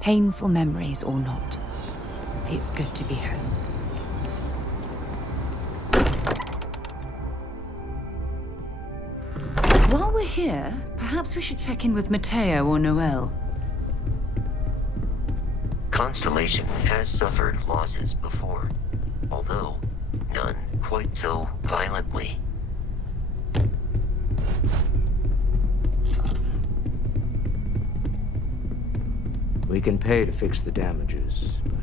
Painful memories or not, it's good to be home. While we're here, perhaps we should check in with Matteo or Noel. Constellation has suffered losses before, although none quite so violently. We can pay to fix the damages, but...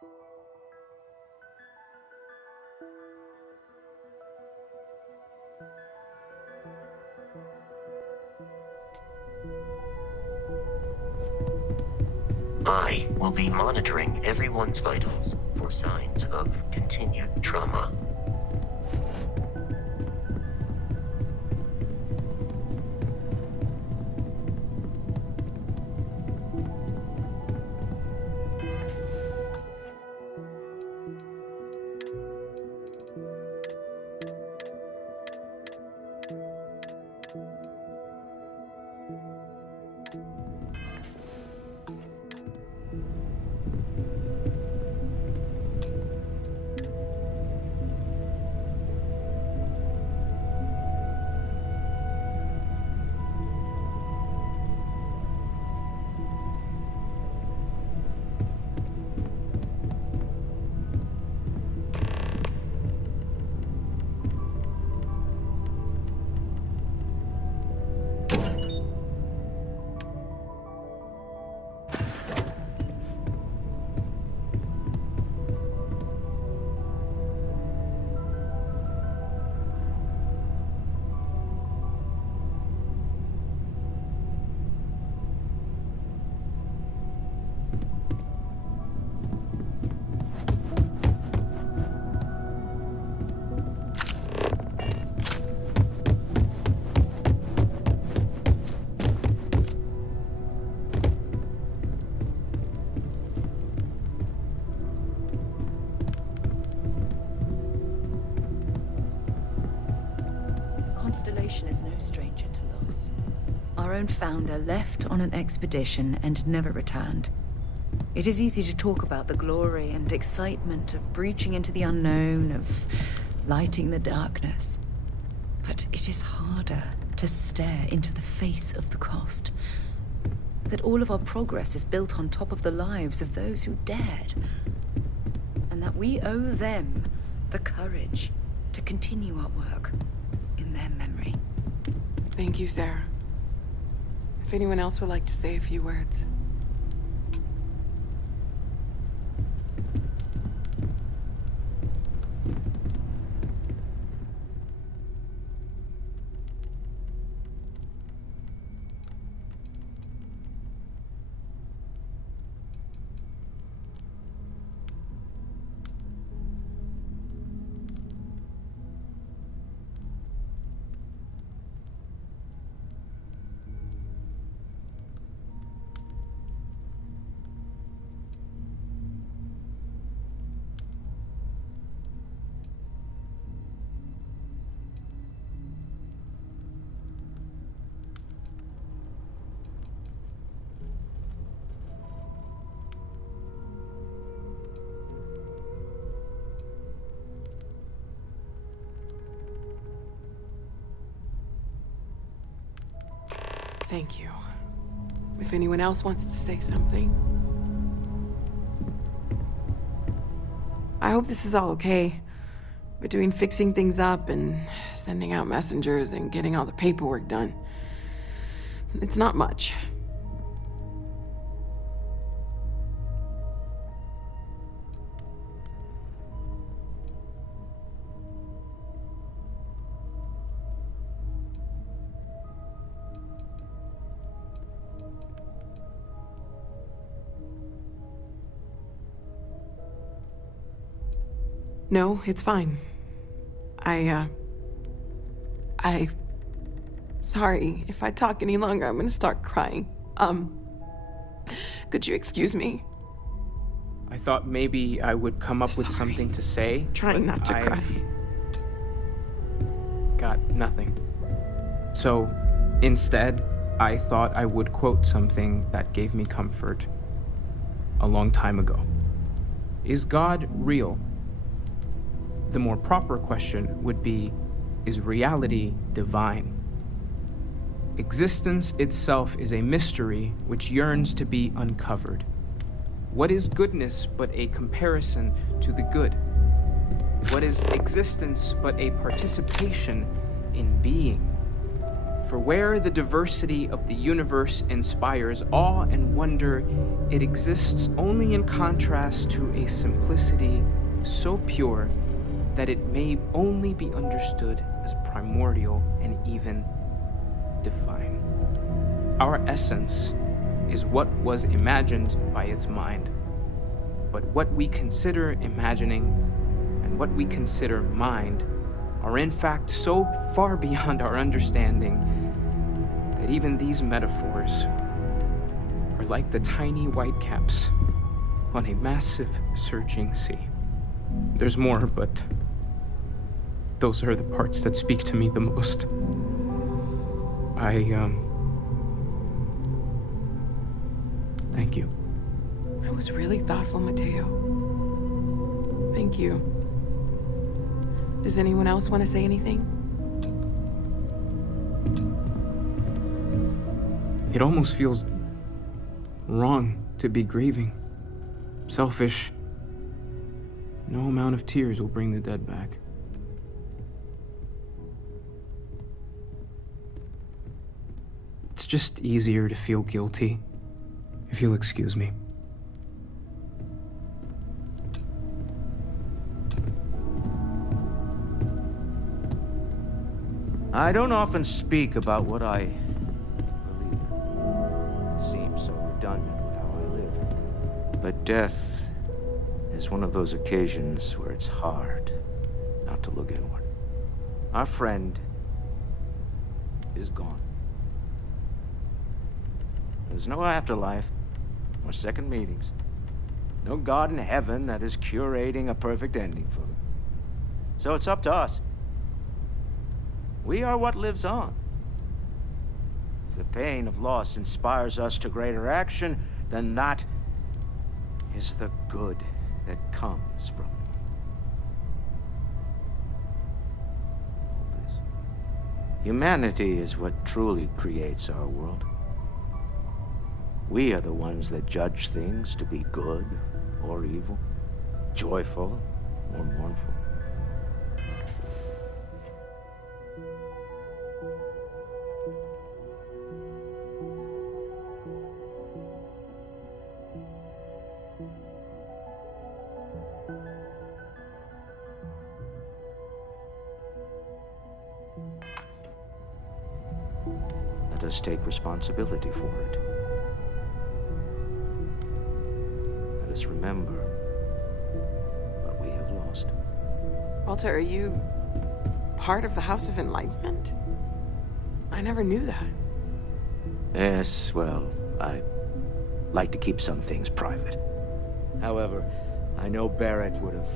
I will be monitoring everyone's vitals for signs of continued trauma. Constellation is no stranger to loss. Our own founder left on an expedition and never returned. It is easy to talk about the glory and excitement of breaching into the unknown, of lighting the darkness. But it is harder to stare into the face of the cost. That all of our progress is built on top of the lives of those who dared. And that we owe them the courage to continue our work in their memory. Thank you, Sarah. If anyone else would like to say a few words. Thank you. If anyone else wants to say something. I hope this is all okay. Between fixing things up and sending out messengers and getting all the paperwork done. It's not much. No, it's fine. Sorry, if I talk any longer, I'm gonna start crying. Could you excuse me? I thought maybe I would come up with Sorry. something to say. Trying but not to cry. Got nothing. So, instead, I thought I would quote something that gave me comfort a long time ago. Is God real? The more proper question would be, is reality divine? Existence itself is a mystery which yearns to be uncovered. What is goodness but a comparison to the good? What is existence but a participation in being? For where the diversity of the universe inspires awe and wonder, it exists only in contrast to a simplicity so pure that it may only be understood as primordial and even divine. Our essence is what was imagined by its mind, but what we consider imagining and what we consider mind are in fact so far beyond our understanding that even these metaphors are like the tiny whitecaps on a massive surging sea. There's more, but those are the parts that speak to me the most. Thank you. That was really thoughtful, Mateo. Thank you. Does anyone else want to say anything? It almost feels wrong to be grieving. Selfish. No amount of tears will bring the dead back. It's just easier to feel guilty, if you'll excuse me. I don't often speak about what I believe in. It seems so redundant with how I live. But death is one of those occasions where it's hard not to look inward. Our friend is gone. There's no afterlife, or second meetings. No God in heaven that is curating a perfect ending for them. So it's up to us. We are what lives on. If the pain of loss inspires us to greater action, then that is the good that comes from all this. Humanity is what truly creates our world. We are the ones that judge things to be good or evil, joyful or mournful. Let us take responsibility for it. Let us remember what we have lost. Walter, are you part of the House of Enlightenment? I never knew that. Yes, well, I like to keep some things private. However, I know Barrett would have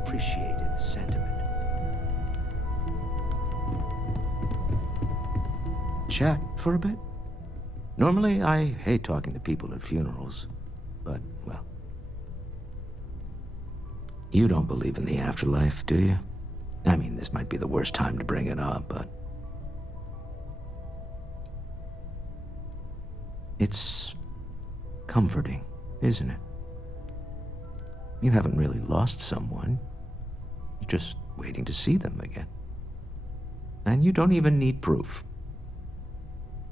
appreciated the sentiment. Chat for a bit? Normally, I hate talking to people at funerals, but, well... You don't believe in the afterlife, do you? I mean, this might be the worst time to bring it up, but... It's comforting, isn't it? You haven't really lost someone. You're just waiting to see them again. And you don't even need proof.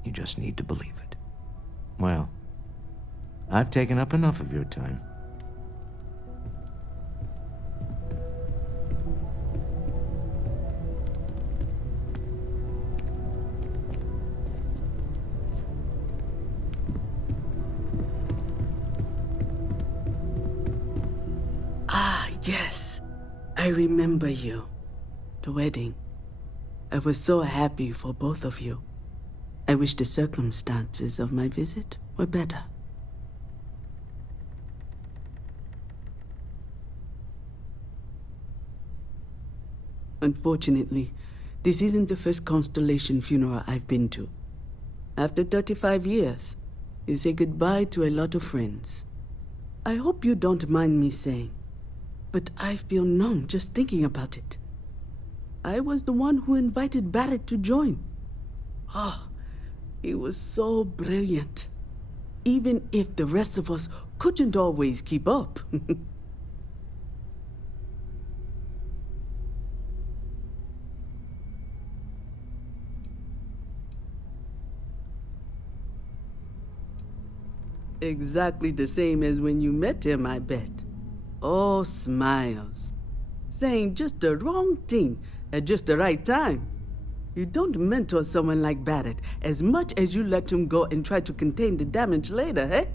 You just need to believe it. Well, I've taken up enough of your time. Ah, yes. I remember you. The wedding. I was so happy for both of you. I wish the circumstances of my visit were better. Unfortunately, this isn't the first Constellation funeral I've been to. After 35 years, you say goodbye to a lot of friends. I hope you don't mind me saying, but I feel numb just thinking about it. I was the one who invited Barrett to join. Oh, he was so brilliant. Even if the rest of us couldn't always keep up. Exactly the same as when you met him, I bet. All smiles. Saying just the wrong thing at just the right time. You don't mentor someone like Barrett as much as you let him go and try to contain the damage later, eh?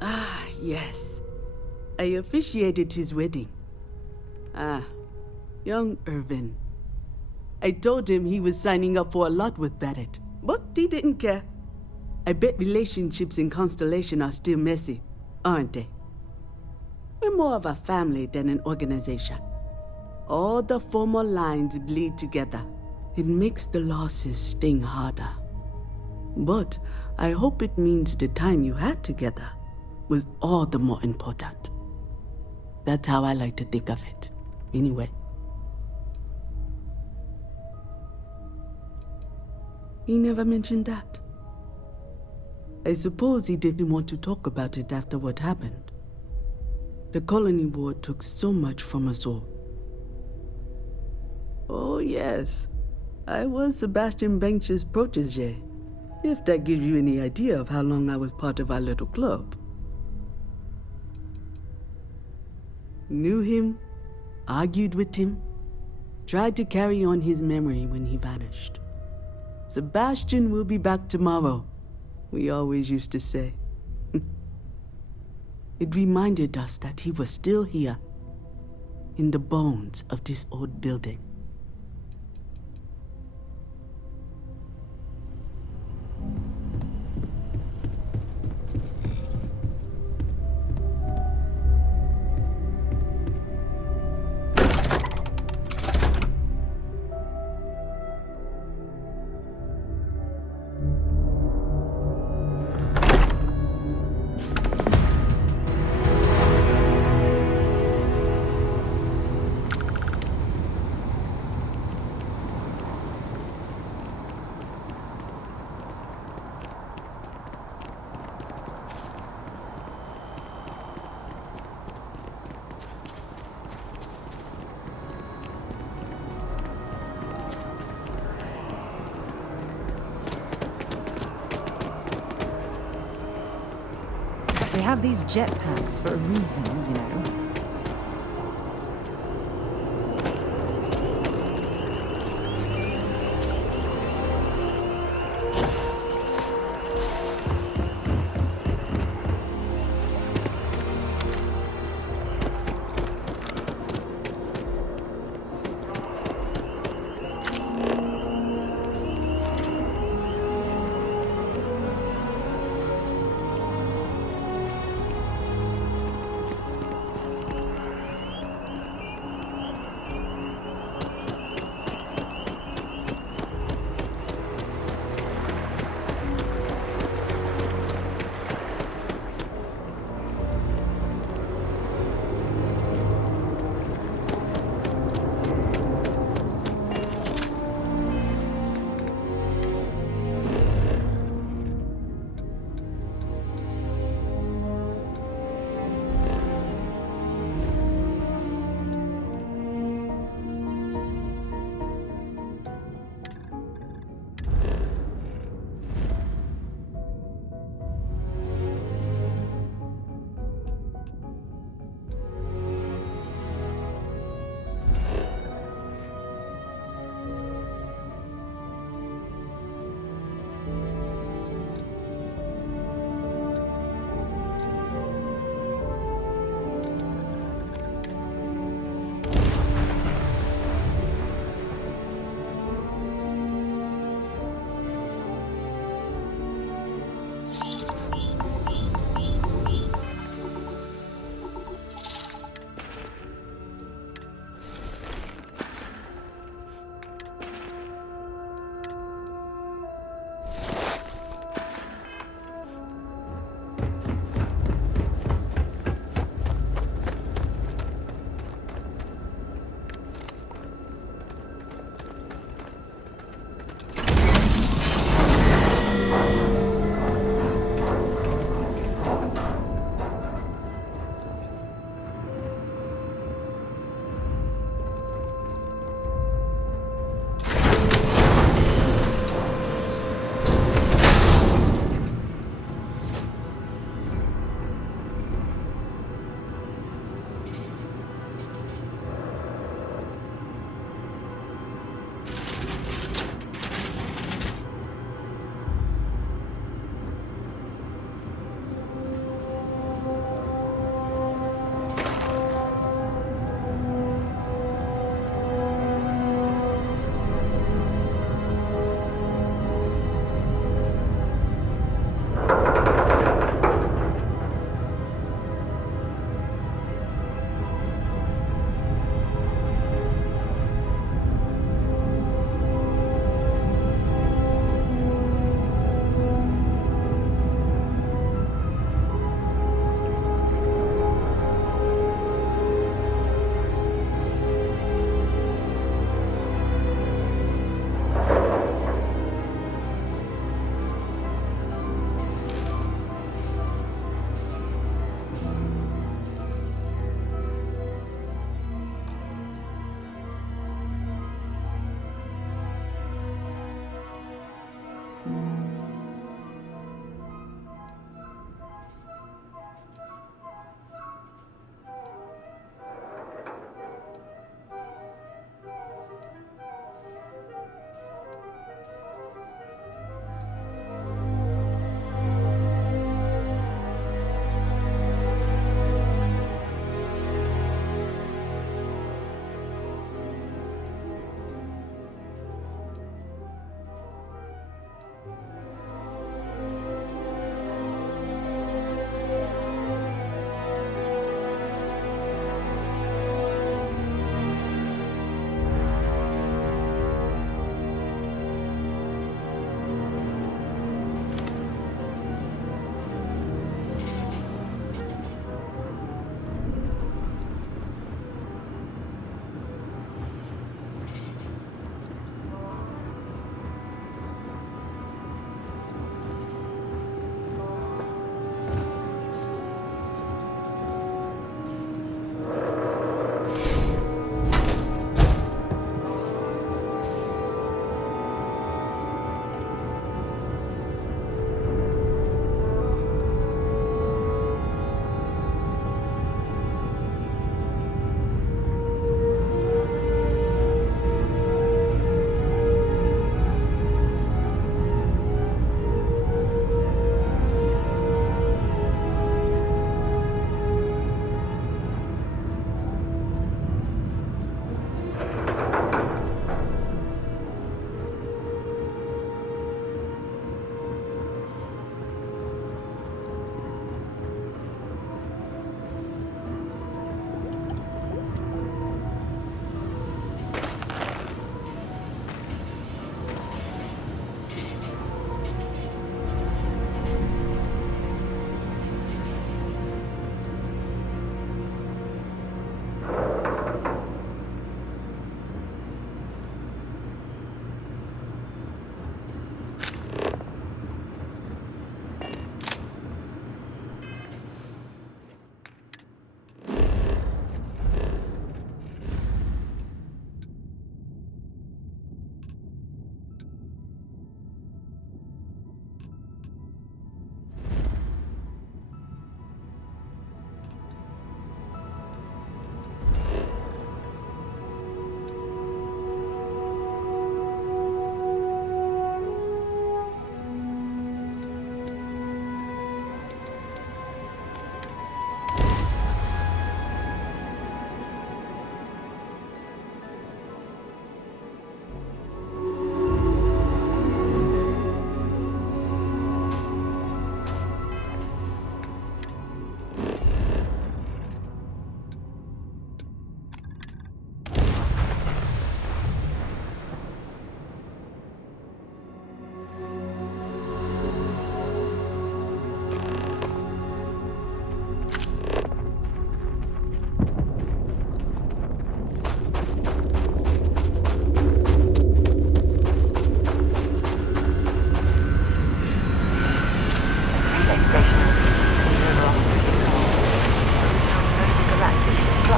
Ah, yes. I officiated his wedding. Ah, young Irvin. I told him he was signing up for a lot with Barrett, but he didn't care. I bet relationships in Constellation are still messy, aren't they? We're more of a family than an organization. All the former lines bleed together. It makes the losses sting harder. But I hope it means the time you had together was all the more important. That's how I like to think of it, anyway. He never mentioned that. I suppose he didn't want to talk about it after what happened. The colony war took so much from us all. Oh yes, I was Sebastian Banks's protege, if that gives you any idea of how long I was part of our little club. Knew him, argued with him, tried to carry on his memory when he vanished. Sebastian will be back tomorrow, we always used to say. It reminded us that he was still here, in the bones of this old building. They have these jetpacks for a reason, you know.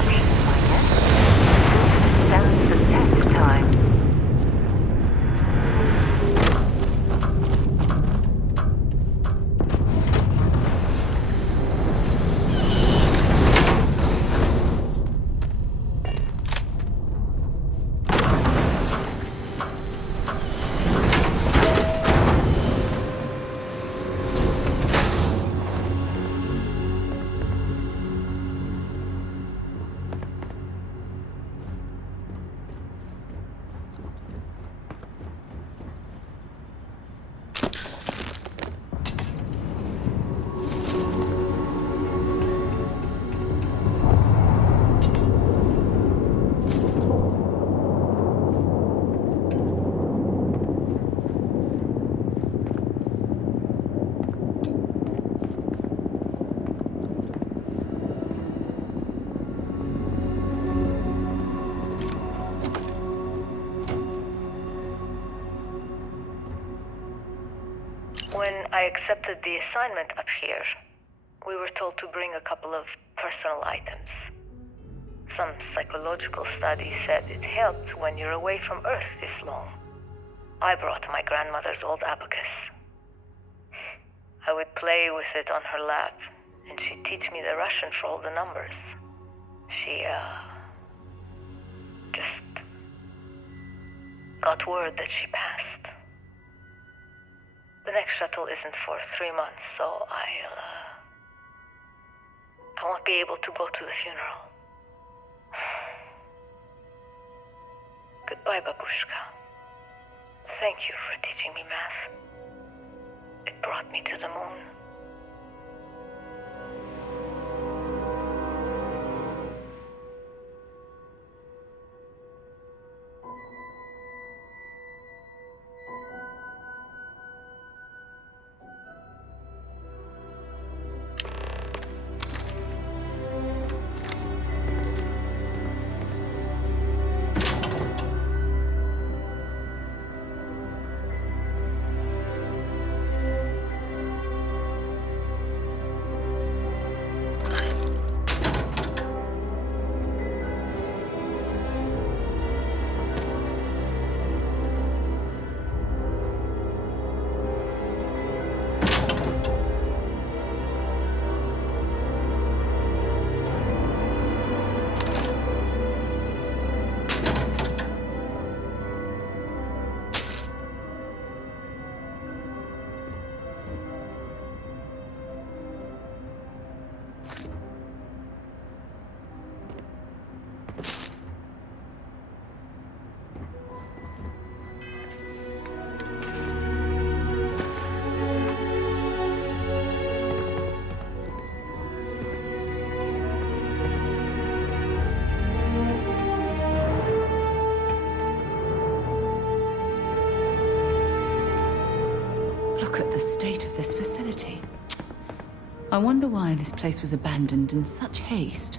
options, my guess. To stand the test of time. When I accepted the assignment up here, we were told to bring a couple of personal items. Some psychological study said it helped when you're away from Earth this long. I brought my grandmother's old abacus. I would play with it on her lap, and she'd teach me the Russian for all the numbers. She, just got word that she passed. The next shuttle isn't for 3 months, so I won't be able to go to the funeral. Goodbye, Babushka. Thank you for teaching me math. It brought me to the moon. Look at the state of this facility. I wonder why this place was abandoned in such haste.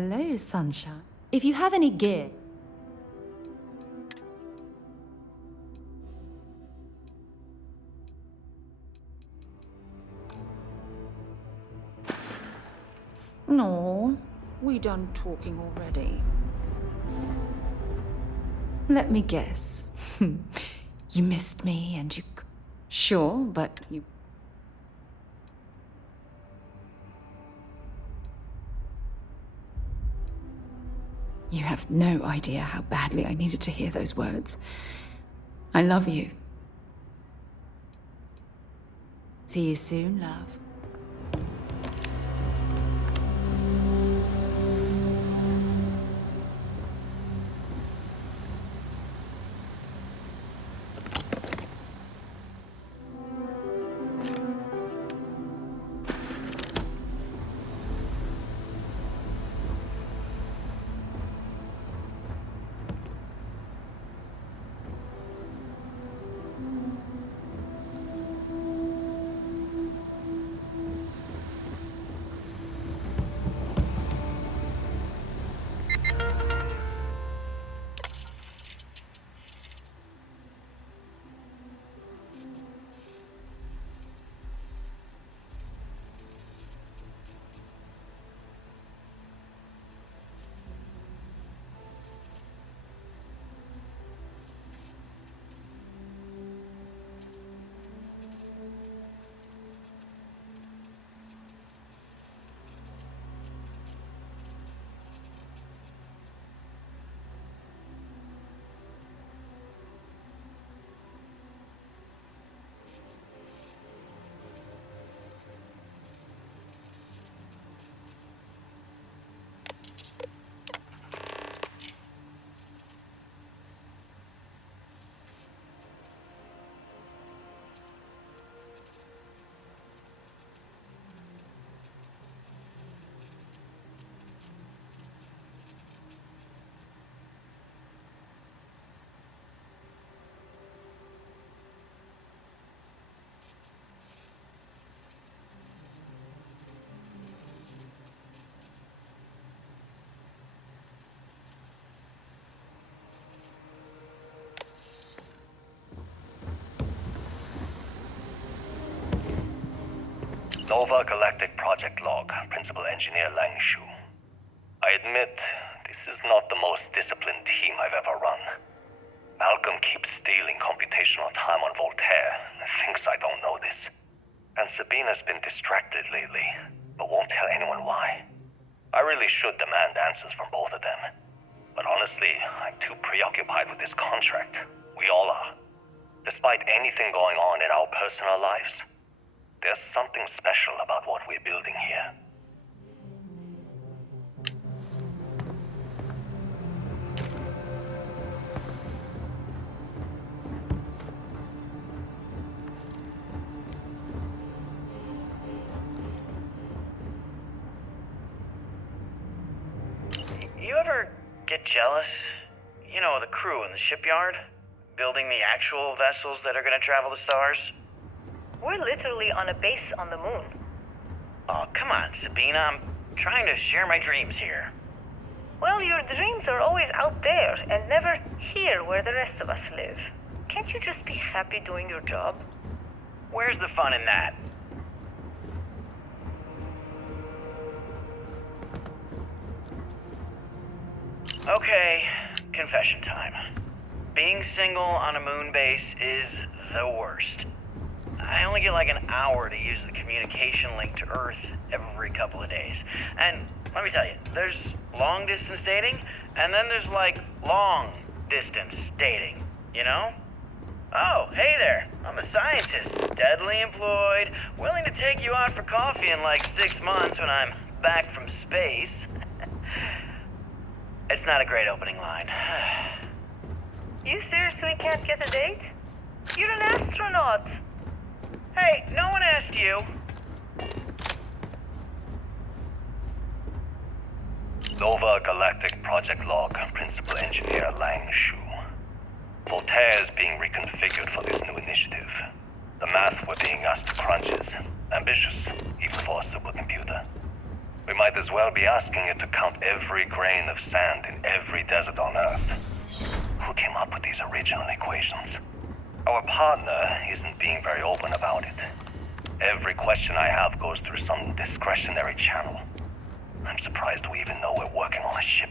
Hello, sunshine. If you have any gear... No, we done talking already. Let me guess. You missed me and you... Sure, but you... You have no idea how badly I needed to hear those words. I love you. See you soon, love. Nova Galactic Project Log, Principal Engineer Lang Shu. I admit, this is not the most disciplined team I've ever run. Malcolm keeps stealing computational time on Voltaire and thinks I don't know this. And Sabina's been distracted lately, but won't tell anyone why. I really should demand answers from both of them. But honestly, I'm too preoccupied with this contract. We all are. Despite anything going on in our personal lives, there's something special about what we're building here. You ever get jealous? You know, the crew in the shipyard? Building the actual vessels that are gonna travel the stars? We're literally on a base on the moon. Oh, come on, Sabina. I'm trying to share my dreams here. Well, your dreams are always out there and never here where the rest of us live. Can't you just be happy doing your job? Where's the fun in that? Okay, confession time. Being single on a moon base is the worst. I only get like an hour to use the communication link to Earth every couple of days. And let me tell you, there's long distance dating, and then there's like long distance dating, you know? Oh, hey there, I'm a scientist, steadily employed, willing to take you out for coffee in like 6 months when I'm back from space. It's not a great opening line. You seriously can't get a date? You're an astronaut. Hey, no one asked you. Nova Galactic Project Log, Principal Engineer Lang Shu. Voltaire is being reconfigured for this new initiative. The math we're being asked to crunch is ambitious, even for a supercomputer. We might as well be asking it to count every grain of sand in every desert on Earth. Who came up with these original equations? Our partner isn't being very open about it. Every question I have goes through some discretionary channel. I'm surprised we even know we're working on a ship.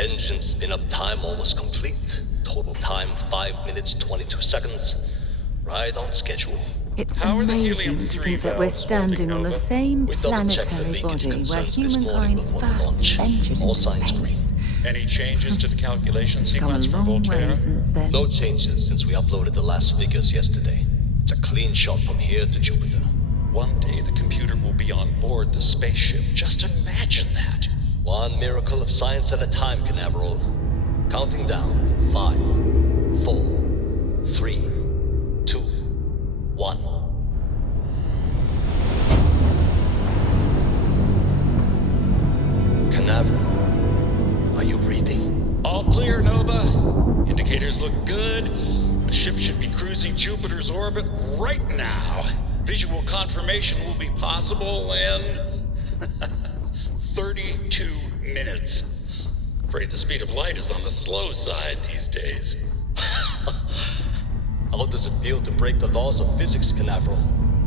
Engine spin-up time almost complete. Total time 5 minutes 22 seconds. Right on schedule. It's How are the amazing helium to 3 think that we're valves standing on the holding, same We double-checked the planetary leakage body where concerns this morning humankind before the first launch. ventured All into signs space. Any changes to the calculation We've come a sequence from long Voltaire? way since then. No changes since we uploaded the last figures yesterday. It's a clean shot from here to Jupiter. One day the computer will be on board the spaceship. Just imagine that. One miracle of science at a time, Canaveral. Counting down. 5, 4, 3, 2, 1. Canaveral, are you reading? All clear, Nova. Indicators look good. The ship should be cruising Jupiter's orbit right now. Visual confirmation will be possible in 32 minutes. Afraid the speed of light is on the slow side these days. How does it feel to break the laws of physics, Canaveral?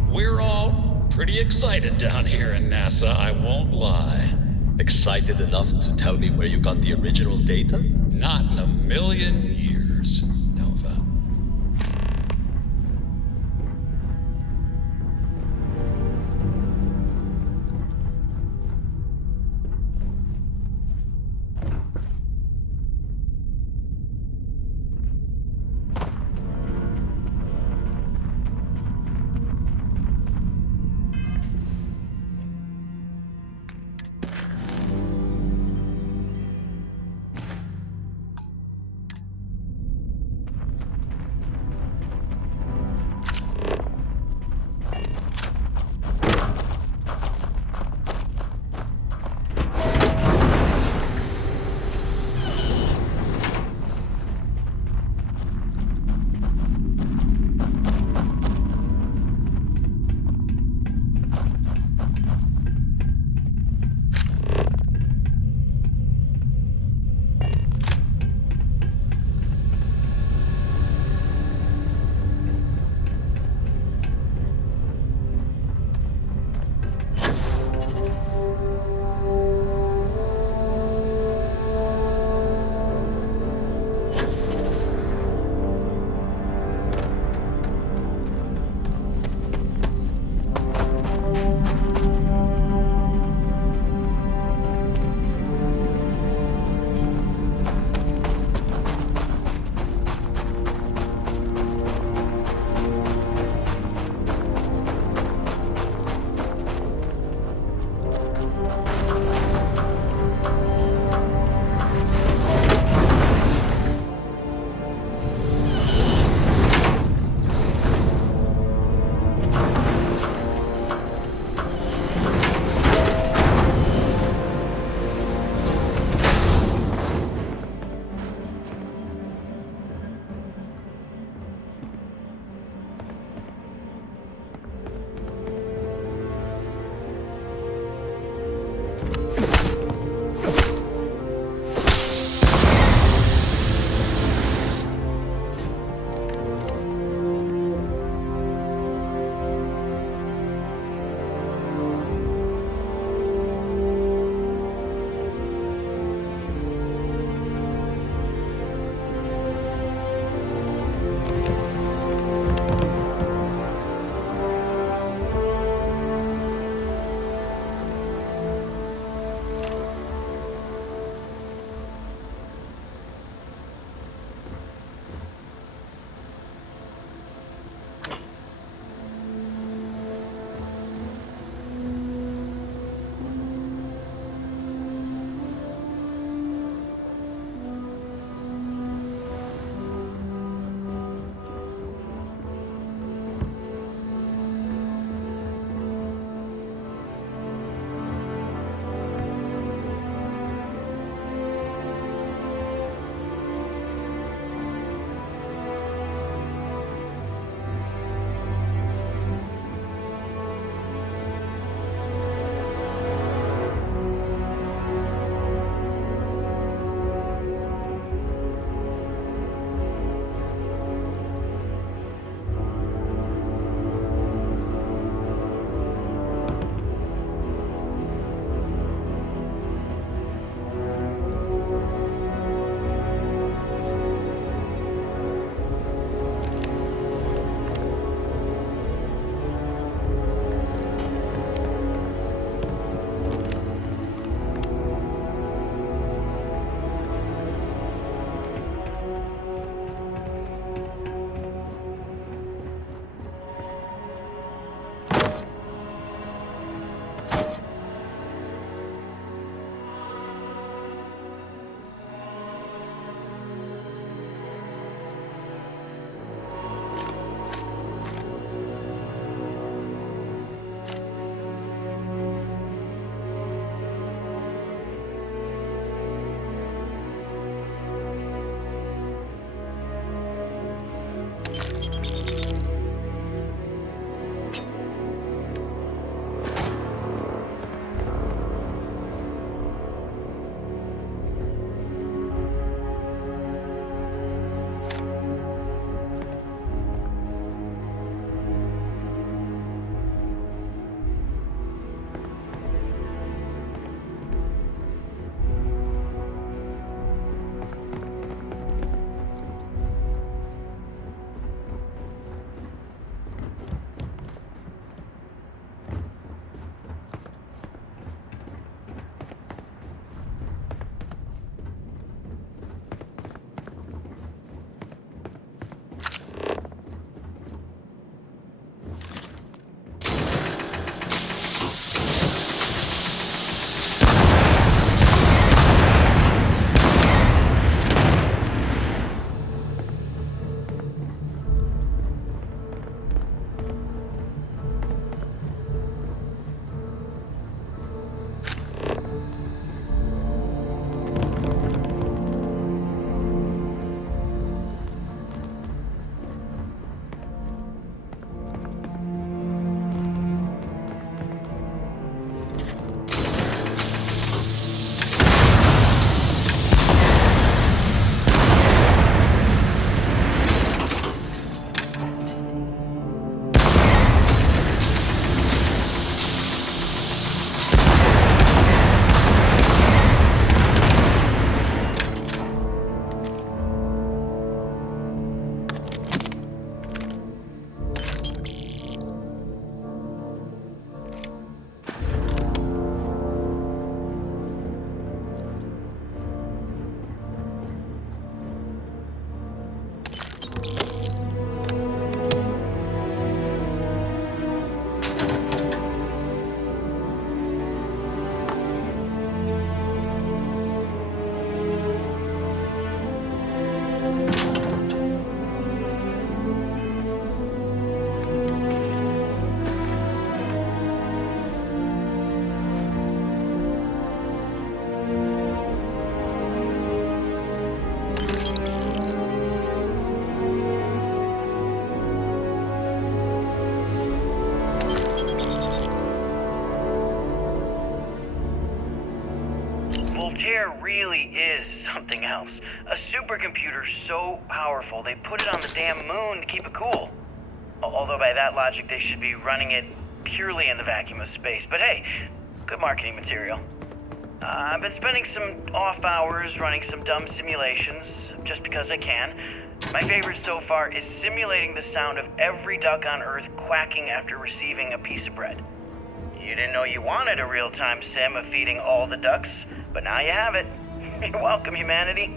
We're all pretty excited down here in NASA, I won't lie. Excited enough to tell me where you got the original data? Not in a million years, Nova. Really is something else. A supercomputer so powerful they put it on the damn moon to keep it cool. Although by that logic they should be running it purely in the vacuum of space. But hey, good marketing material. I've been spending some off hours running some dumb simulations just because I can. My favorite so far is simulating the sound of every duck on Earth quacking after receiving a piece of bread. You didn't know you wanted a real-time sim of feeding all the ducks, but now you have it. You're welcome, humanity.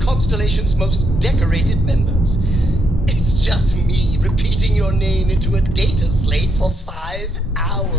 Constellation's most decorated members. It's just me repeating your name into a data slate for 5 hours.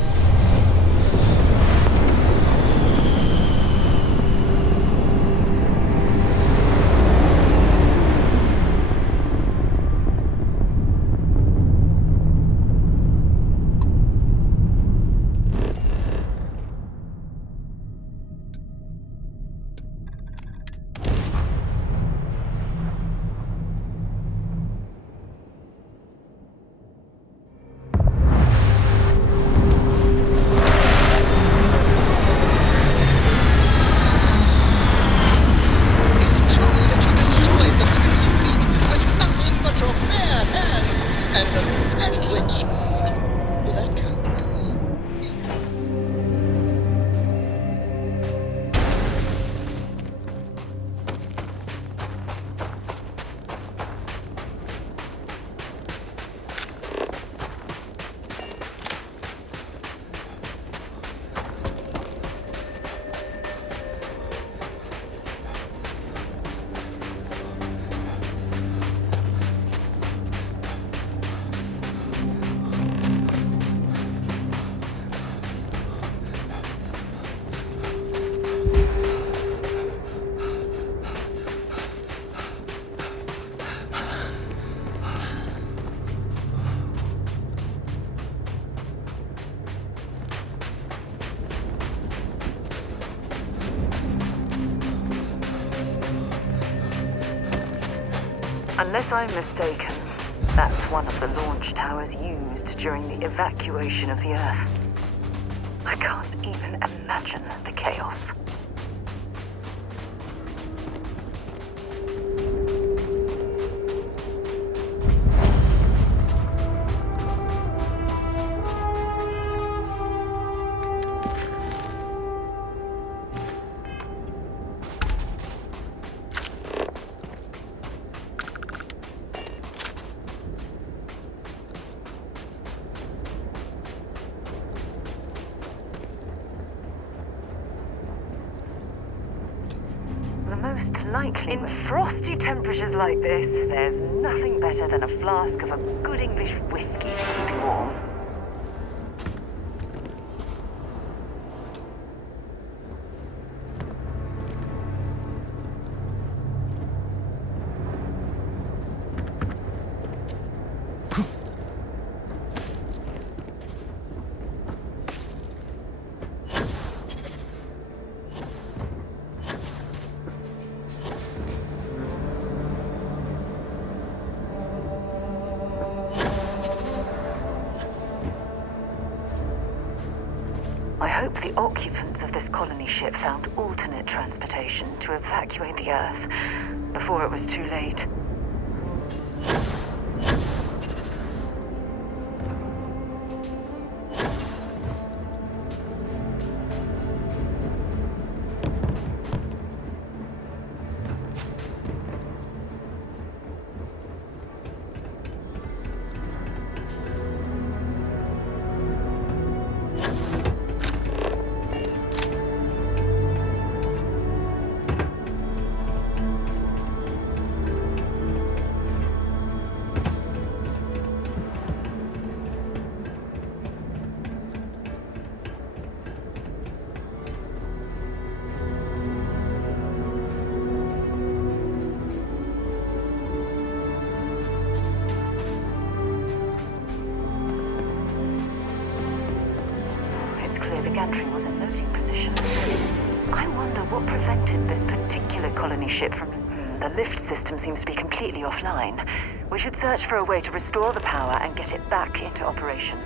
Unless I'm mistaken, that's one of the launch towers used during the evacuation of the Earth. I can't even imagine the chaos. Most likely. In frosty temperatures like this, there's nothing better than a flask of a good English whiskey to keep you warm. I hope the occupants of this colony ship found alternate transportation to evacuate the Earth before it was too late. The gantry was in loading position. I wonder what prevented this particular colony ship from... The lift system seems to be completely offline. We should search for a way to restore the power and get it back into operation.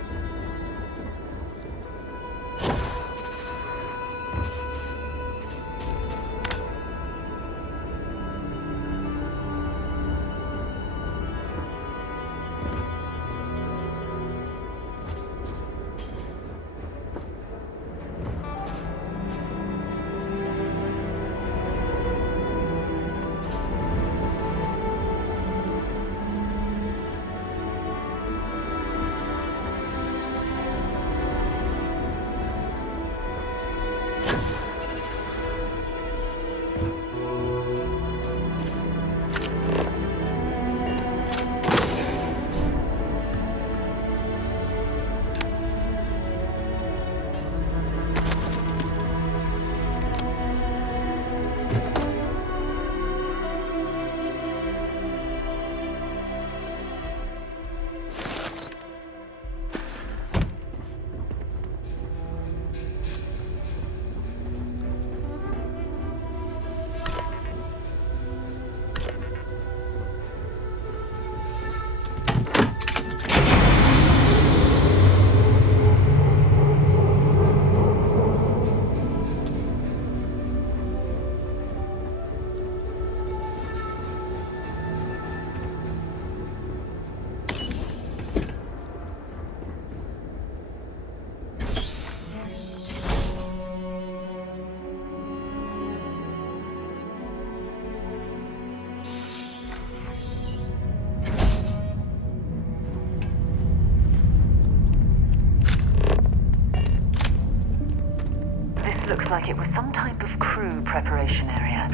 Looks like it was some type of crew preparation area.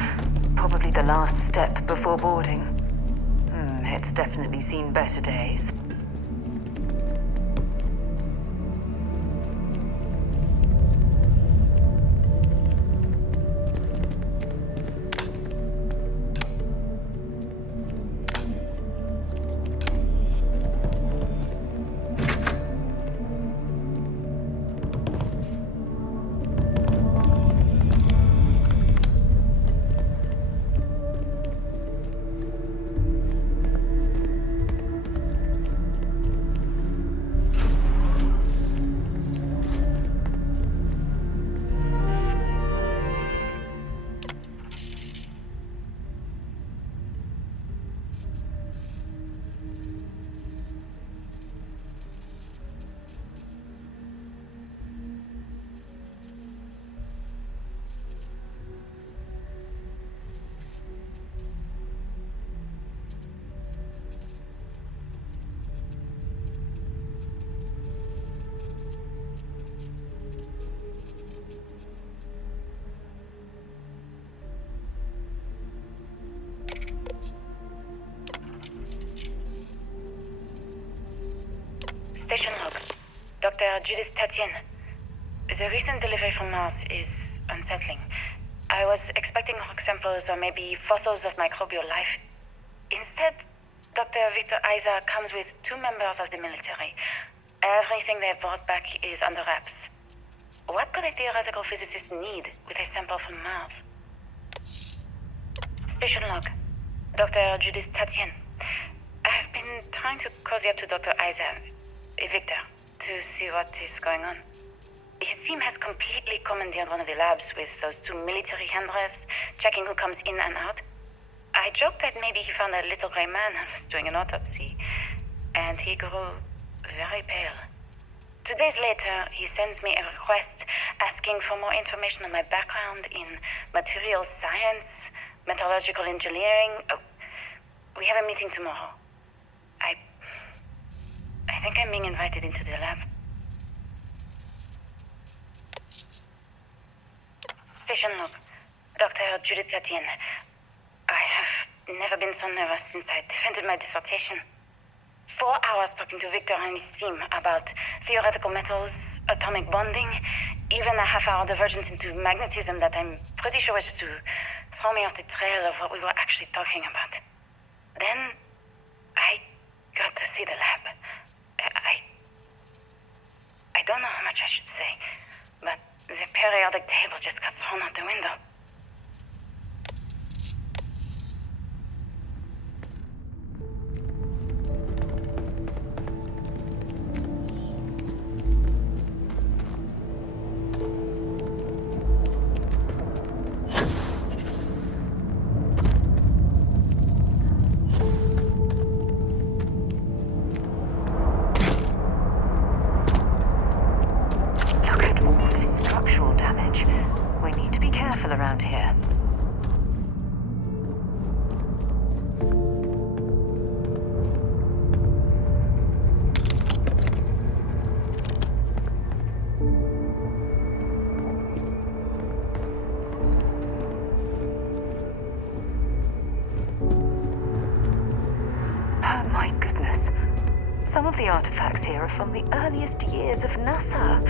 Probably the last step before boarding. It's definitely seen better days. Dr. Judith Tatien. The recent delivery from Mars is unsettling. I was expecting rock samples or maybe fossils of microbial life. Instead, Dr. Victor Isa comes with 2 members of the military. Everything they brought back is under wraps. What could a theoretical physicist need with a sample from Mars? Station log. Dr. Judith Tatien. I've been trying to cozy up to Dr. Isa, Victor, to see what is going on. His team has completely commandeered one of the labs with those 2 military handlers, checking who comes in and out. I joked that maybe he found a little gray man and was doing an autopsy, and he grew very pale. 2 days later, he sends me a request asking for more information on my background in materials science, metallurgical engineering. Oh, we have a meeting tomorrow. I think I'm being invited into the lab. Station log. Dr. Judith Tatien. I have never been so nervous since I defended my dissertation. 4 hours talking to Victor and his team about theoretical metals, atomic bonding, even a half-hour divergence into magnetism that I'm pretty sure was to throw me off the trail of what we were actually talking about. Then, I got to see the lab. I don't know how much I should say, but the periodic table just got thrown out the window. Around here. Oh my goodness. Some of the artifacts here are from the earliest years of NASA.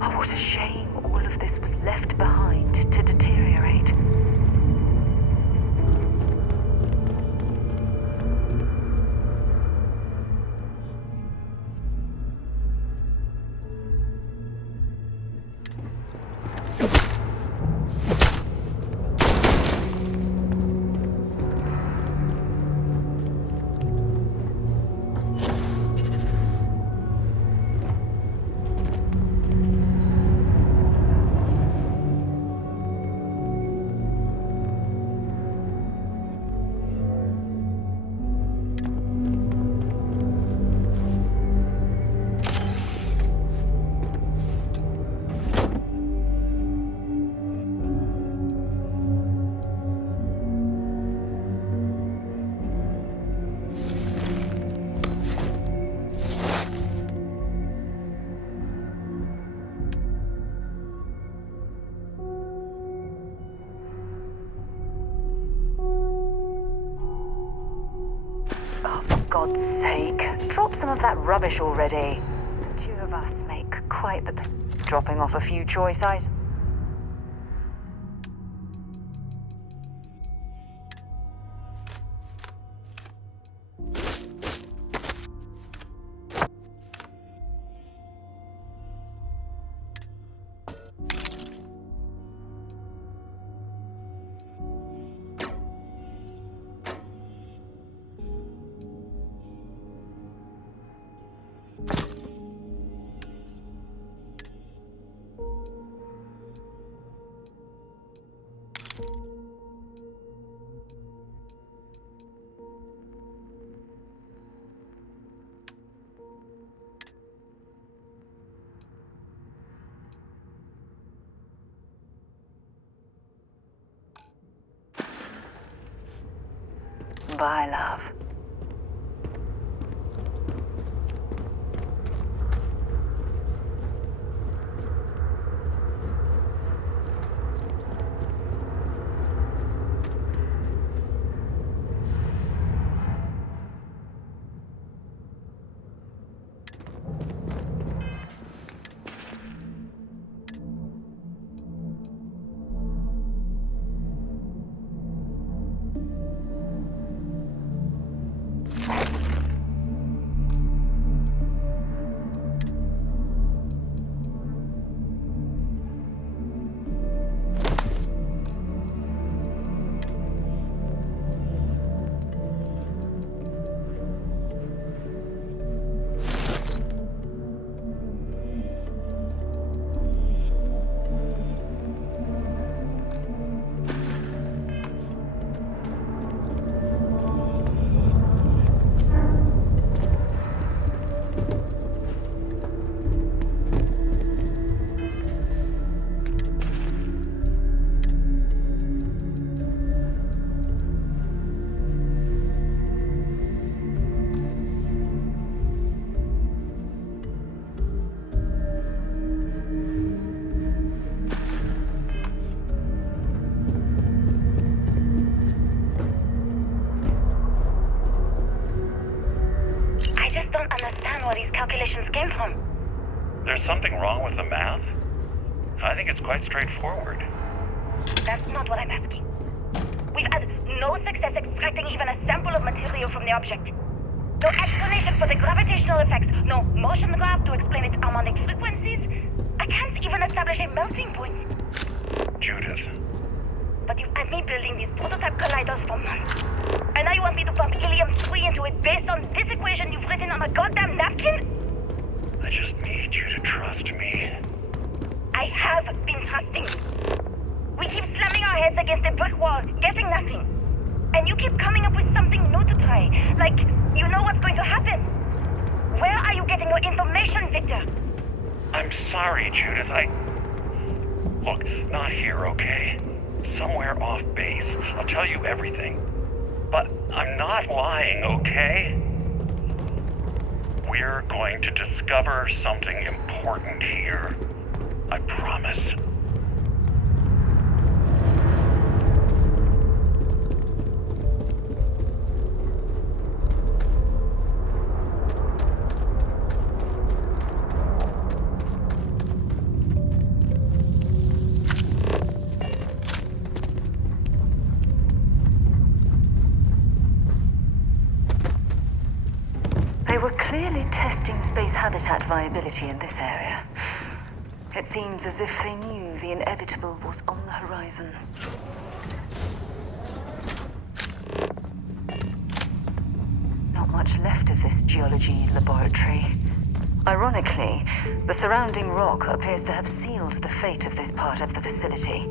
Oh, what a shame all of this was left behind to deteriorate. God's sake, drop some of that rubbish already. The 2 of us make quite the... dropping off a few choice items. Bye, love. where these calculations came from. There's something wrong with the math? I think it's quite straightforward. That's not what I'm asking. We've had no success extracting even a sample of material from the object. No explanation for the gravitational effects, no motion graph to explain its harmonic frequencies. I can't even establish a melting point. Judith. But you've had me building these prototype colliders for months. And now you want me to pump helium-3 into it based on this equation you've written on a goddamn napkin? I just need you to trust me. I have been trusting. We keep slamming our heads against a brick wall, getting nothing. And you keep coming up with something new to try. Like, you know what's going to happen. Where are you getting your information, Victor? I'm sorry, Judith. Look, not here, okay? Somewhere off base. I'll tell you everything. But I'm not lying, okay? We're going to discover something important here. I promise. They were clearly testing space habitat viability in this area. It seems as if they knew the inevitable was on the horizon. Not much left of this geology laboratory. Ironically, the surrounding rock appears to have sealed the fate of this part of the facility.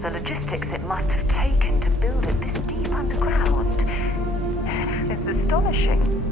The logistics it must have taken to build it this deep underground. It's astonishing.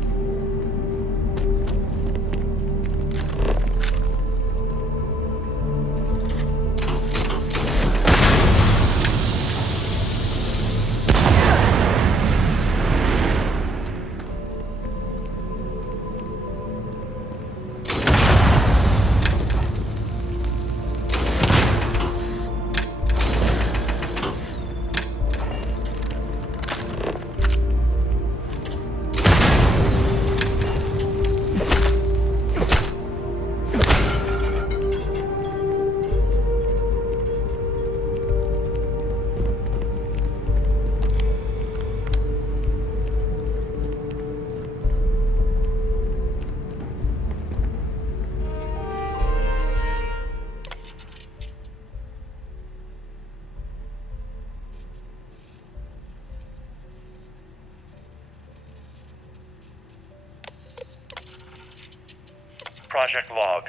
Project Log,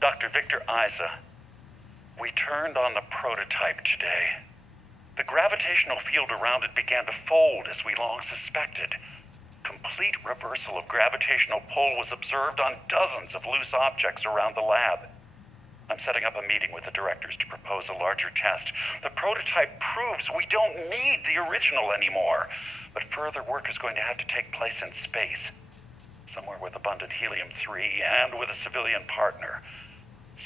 Dr. Victor Isa. We turned on the prototype today. The gravitational field around it began to fold as we long suspected. Complete reversal of gravitational pull was observed on dozens of loose objects around the lab. I'm setting up a meeting with the directors to propose a larger test. The prototype proves we don't need the original anymore, but further work is going to have to take place in space. Somewhere with abundant helium-3 and with a civilian partner.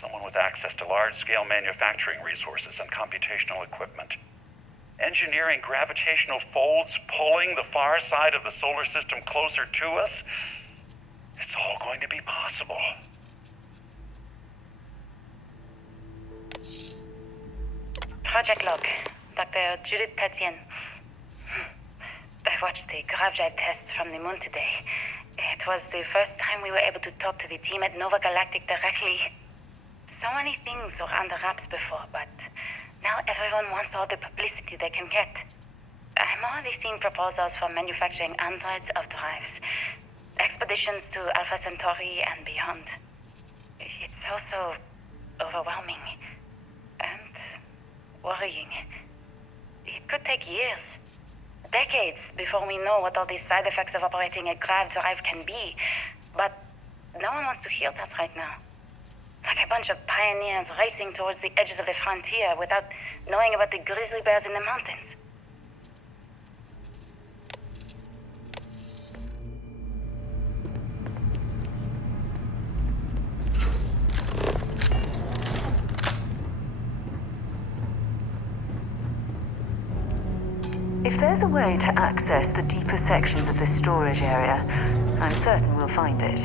Someone with access to large-scale manufacturing resources and computational equipment. Engineering gravitational folds pulling the far side of the solar system closer to us. It's all going to be possible. Project Log, Dr. Judith Tatien. I watched the gravjite tests from the moon today. It was the first time we were able to talk to the team at Nova Galactic directly. So many things were under wraps before, but now everyone wants all the publicity they can get. I'm already seeing proposals for manufacturing androids of drives, expeditions to Alpha Centauri and beyond. It's also overwhelming and worrying. It could take years. Decades before we know what all the side effects of operating a grav drive can be. But no one wants to hear that right now. Like a bunch of pioneers racing towards the edges of the frontier without knowing about the grizzly bears in the mountains. If there's a way to access the deeper sections of this storage area, I'm certain we'll find it.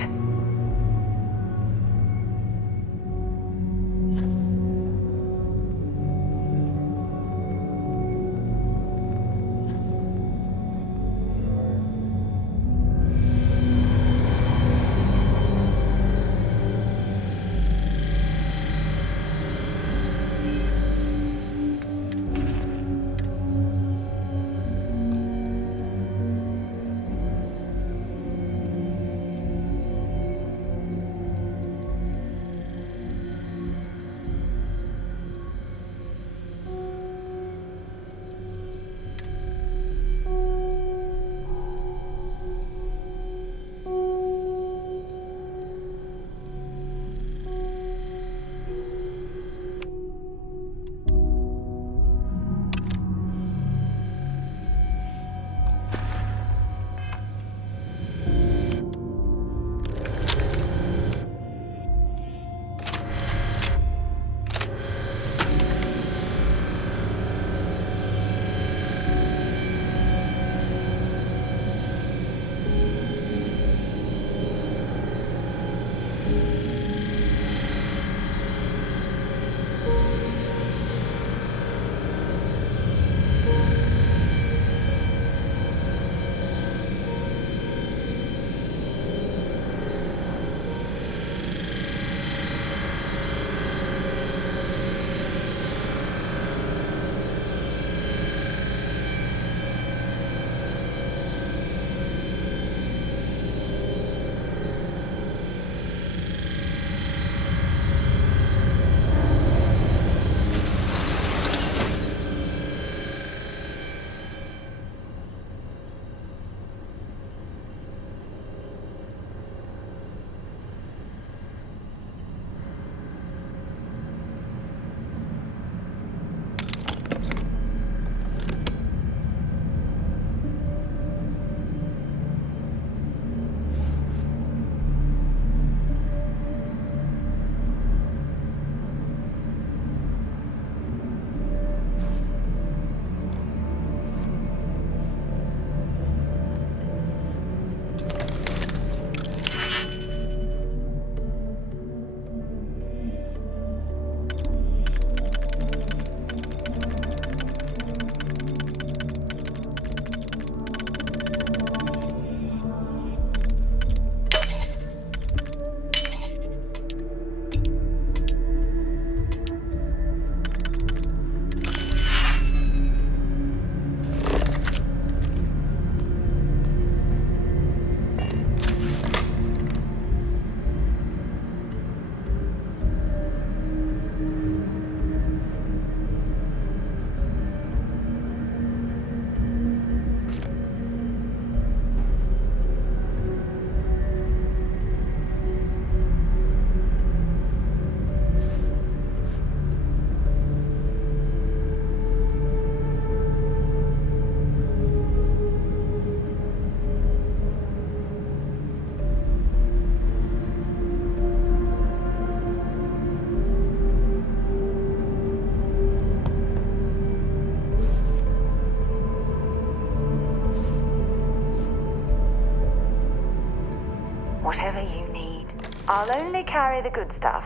I'll only carry the good stuff.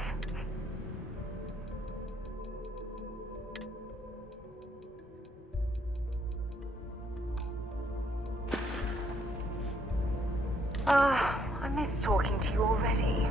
I miss talking to you already.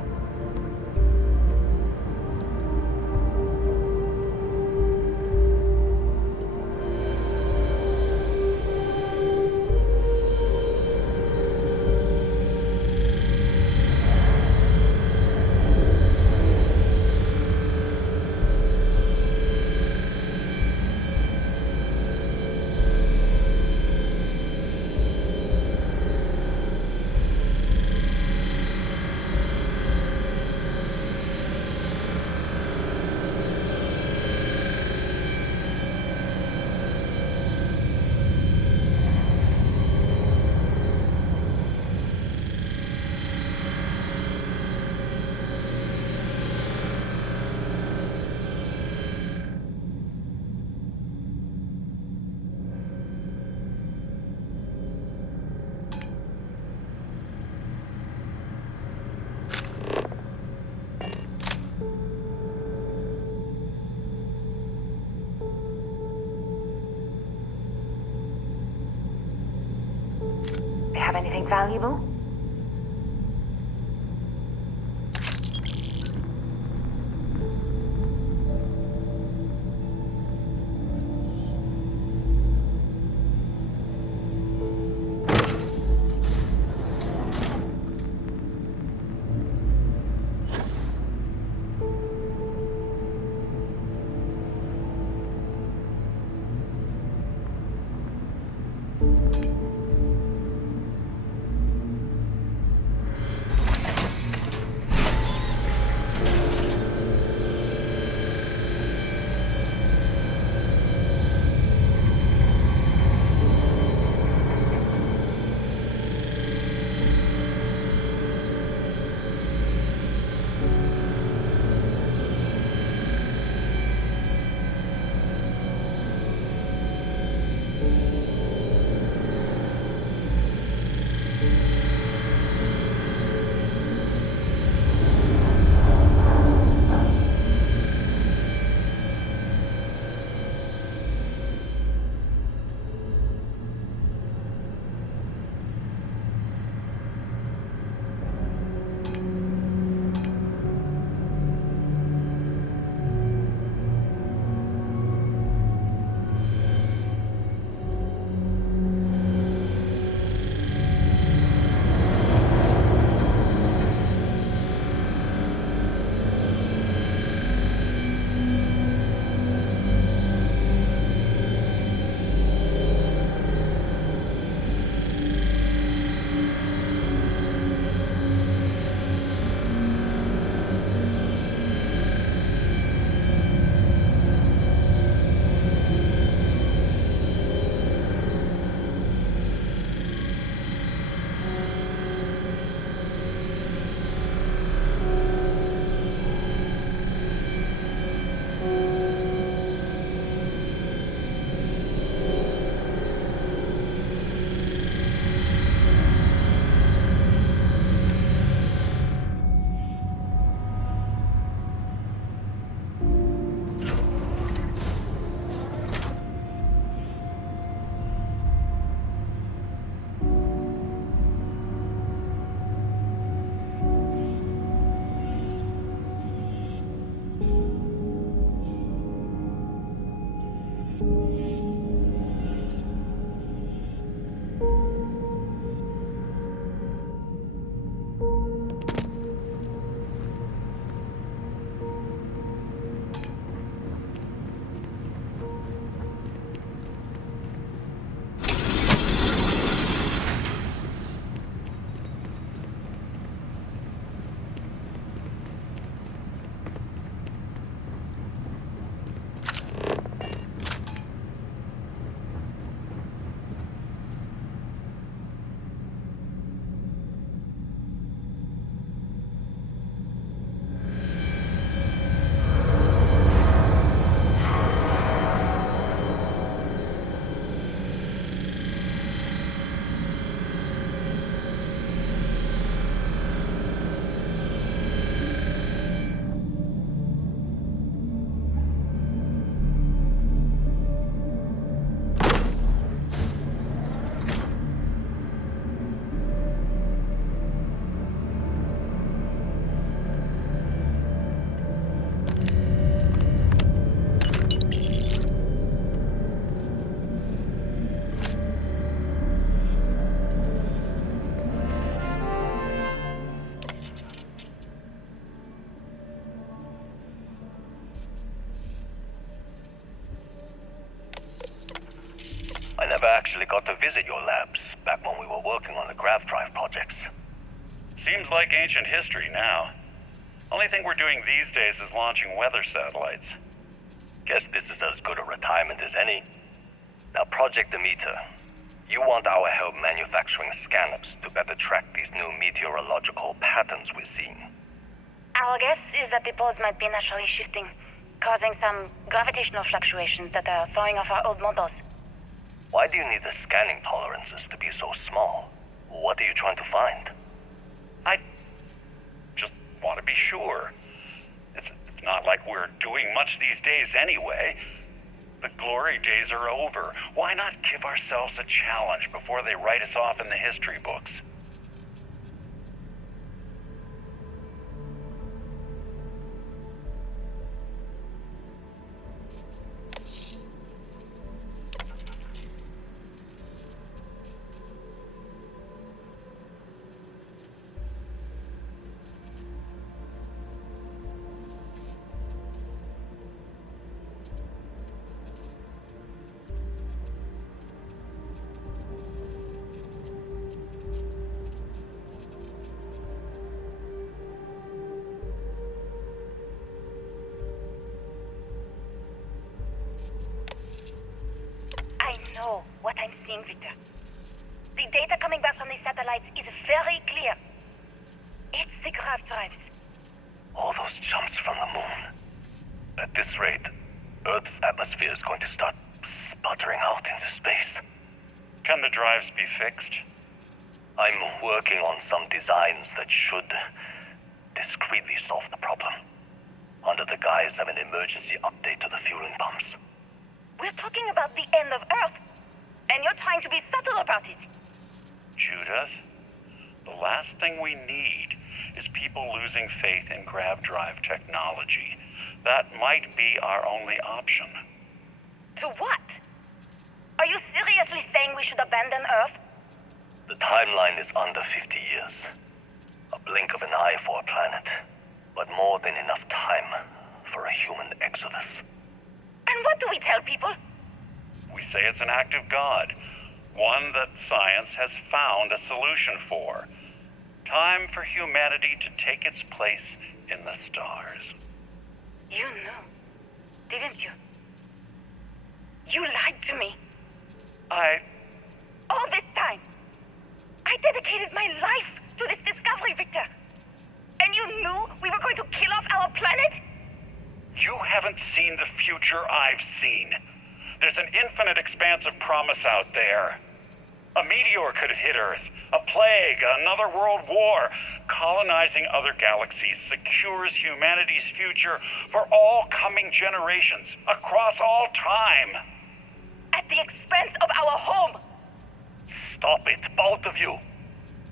Have anything valuable? never actually got to visit your labs back when we were working on the grav drive projects. Seems like ancient history now. Only thing we're doing these days is launching weather satellites. Guess this is as good a retirement as any. Now, Project Demeter, you want our help manufacturing scanners to better track these new meteorological patterns we're seeing. Our guess is that the poles might be naturally shifting, causing some gravitational fluctuations that are throwing off our old models. Why do you need the scanning tolerances to be so small? What are you trying to find? I just want to be sure. It's not like we're doing much these days anyway. The glory days are over. Why not give ourselves a challenge before they write us off in the history books? I know what I'm seeing, Victor. The data coming back from the satellites is very clear. It's the grav drives. All those jumps from the moon. At this rate, Earth's atmosphere is going to start sputtering out into space. Can the drives be fixed? I'm working on some designs that should discreetly solve the problem, under the guise of an emergency update to the fueling pumps. We're talking about the end of Earth, and you're trying to be subtle about it. Judith, the last thing we need is people losing faith in grav drive technology. That might be our only option. To what? Are you seriously saying we should abandon Earth? The timeline is under 50 years. A blink of an eye for a planet, but more than enough time for a human exodus. And what do we tell people? We say it's an act of God, one that science has found a solution for. Time for humanity to take its place in the stars. You knew, didn't you? You lied to me. All this time, I dedicated my life to this discovery, Victor. And you knew we were going to kill off our planet? You haven't seen the future I've seen. There's an infinite expanse of promise out there. A meteor could have hit Earth, a plague, another world war. Colonizing other galaxies secures humanity's future for all coming generations, across all time. At the expense of our home. Stop it, both of you.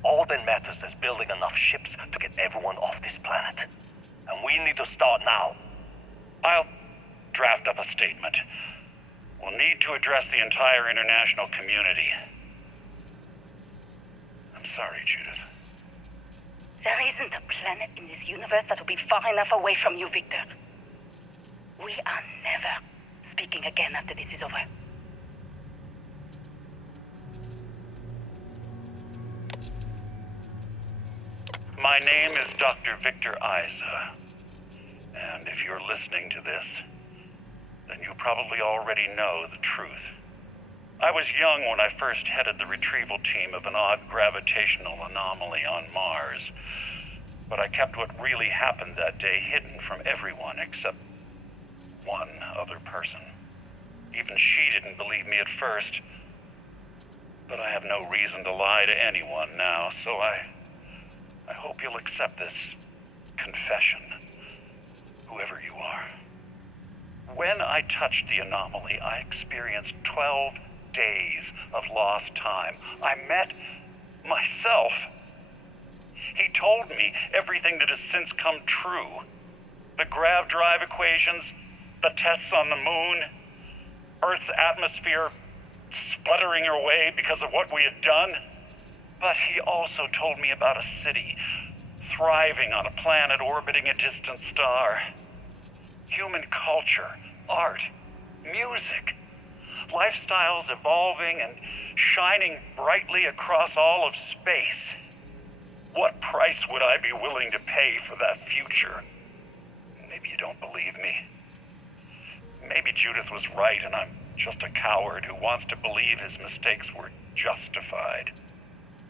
All that matters is building enough ships to get everyone off this planet. And we need to start now. I'll draft up a statement. We'll need to address the entire international community. I'm sorry, Judith. There isn't a planet in this universe that will be far enough away from you, Victor. We are never speaking again after this is over. My name is Dr. Victor Isa. And if you're listening to this, then you probably already know the truth. I was young when I first headed the retrieval team of an odd gravitational anomaly on Mars. But I kept what really happened that day hidden from everyone except one other person. Even she didn't believe me at first. But I have no reason to lie to anyone now, so I hope you'll accept this confession, whoever you are. When I touched the anomaly, I experienced 12 days of lost time. I met myself. He told me everything that has since come true. The grav drive equations, the tests on the moon, Earth's atmosphere sputtering away because of what we had done. But he also told me about a city thriving on a planet orbiting a distant star. Human culture, art, music. lifestyles evolving and shining brightly across all of space. What price would I be willing to pay for that future? Maybe you don't believe me. Maybe Judith was right and I'm just a coward who wants to believe his mistakes were justified.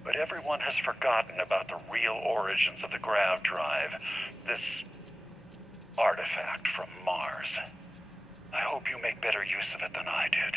But everyone has forgotten about the real origins of the grav drive, this artifact from Mars. I hope you make better use of it than I did.